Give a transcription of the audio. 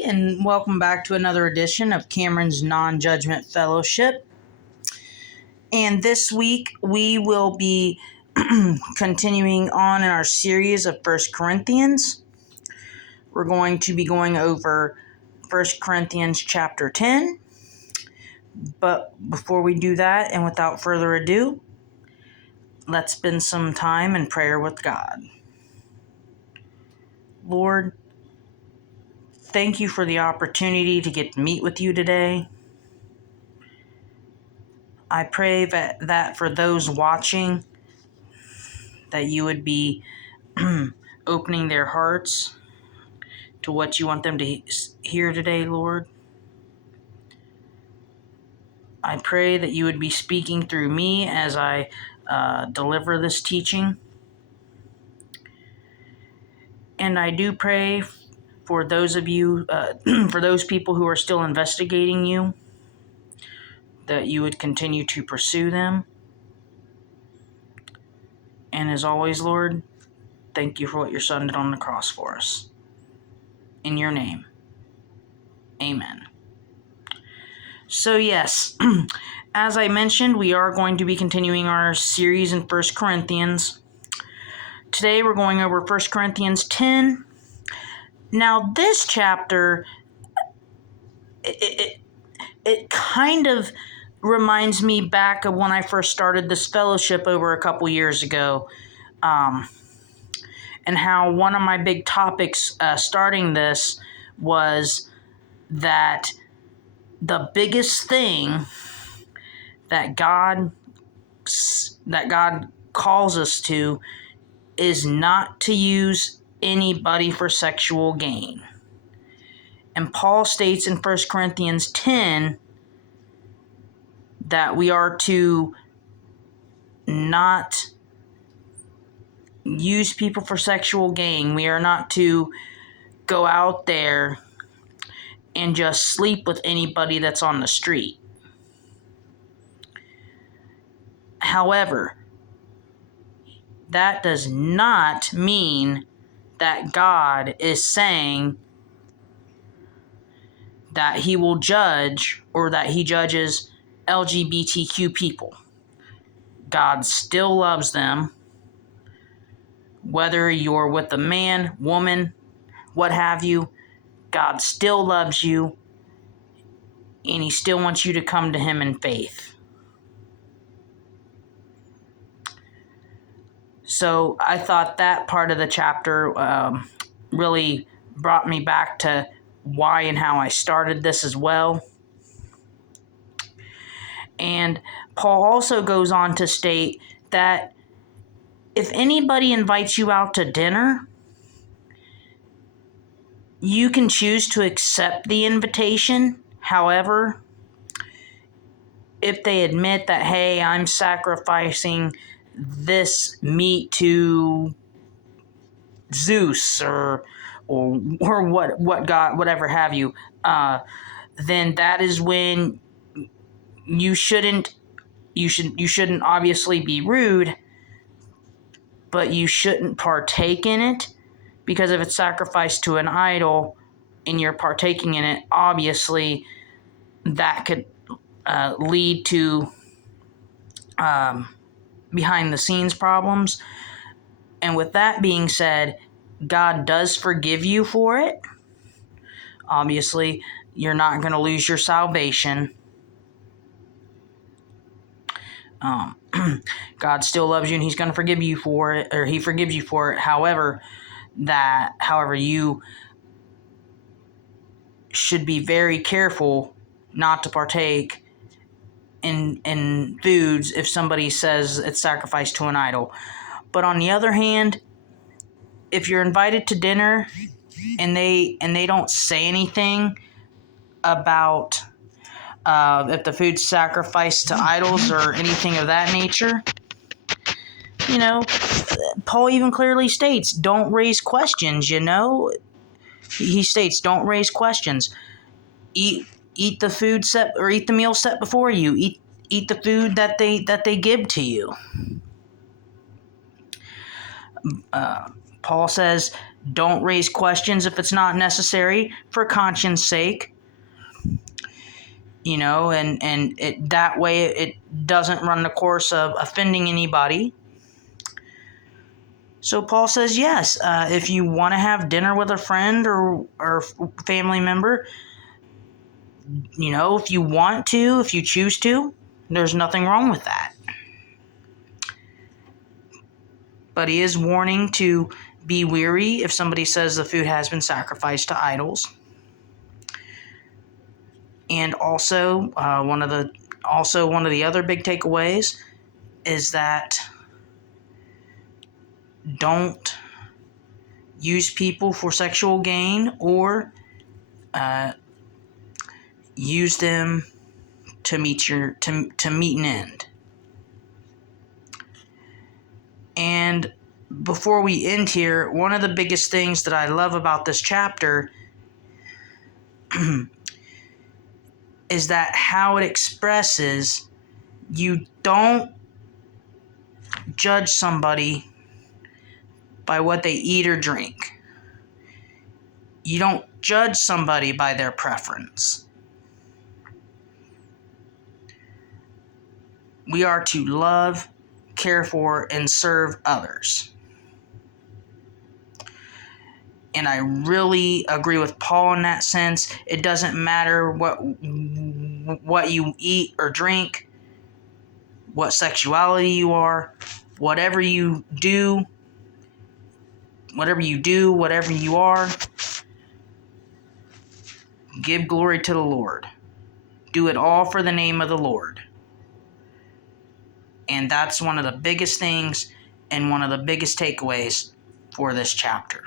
everybody, and welcome back to another edition of Cameron's Non-Judgment Fellowship. And this week we will be continuing on in our series of 1 Corinthians. We're going to be going over 1 Corinthians chapter 10. But before we do that, and without further ado, let's spend some time in prayer with God. Lord, thank you for the opportunity to get to meet with you today. I pray that for those watching, that you would be opening their hearts to what you want them to hear today, Lord. I pray that you would be speaking through me as I deliver this teaching. And I do pray for those of you, for those people who are still investigating you, that you would continue to pursue them. And as always, Lord, thank you for what your Son did on the cross for us. In your name, amen. So yes, as I mentioned, we are going to be continuing our series in 1 Corinthians. Today we're going over 1 Corinthians 10. Now this chapter, it kind of reminds me back of when I first started this fellowship over a couple years ago, and how one of my big topics starting this was that the biggest thing that God calls us to is not to use anybody for sexual gain. And Paul states in 1 Corinthians 10 that we are to not use people for sexual gain. We are not to go out there and just sleep with anybody that's on the street. However, that does not mean that God is saying that he will judge or that he judges LGBTQ people. God still loves them. Whether you're with a man, woman, what have you, God still loves you, and he still wants you to come to him in faith. So I thought that part of the chapter really brought me back to why and how I started this as well. And Paul also goes on to state that if anybody invites you out to dinner, you can choose to accept the invitation. However, if they admit that, hey, I'm sacrificing this meat to Zeus or what God, whatever have you, then that is when you shouldn't obviously be rude, but you shouldn't partake in it, because if it's sacrificed to an idol and you're partaking in it, obviously that could lead to behind the scenes problems. And with that being said, God does forgive you for it. Obviously, you're not going to lose your salvation. God still loves you and he's going to forgive you for it, or he forgives you for it. However, you should be very careful not to partake in foods if somebody says it's sacrificed to an idol. But on the other hand, if you're invited to dinner and they don't say anything about if the food's sacrificed to idols or anything of that nature, Paul even clearly states, don't raise questions, He states, don't raise questions. Eat the food set, or eat the meal set before you. Eat the food that they give to you. Paul says Don't raise questions if it's not necessary for conscience sake. And that way it doesn't run the course of offending anybody. So Paul says, yes, if you want to have dinner with a friend or family member, if you want to, if you choose to, there's nothing wrong with that. But he is warning to be wary if somebody says the food has been sacrificed to idols. And also, one of the other big takeaways is that don't use people for sexual gain or use them to meet an end. And before we end here, one of the biggest things that I love about this chapter is that how it expresses you don't judge somebody by what they eat or drink. You don't judge somebody by their preference. We are to love, care for, and serve others. And I really agree with Paul in that sense. It doesn't matter what you eat or drink, what sexuality you are, whatever you do, whatever you are, give glory to the Lord. Do it all for the name of the Lord. And that's one of the biggest things and one of the biggest takeaways for this chapter.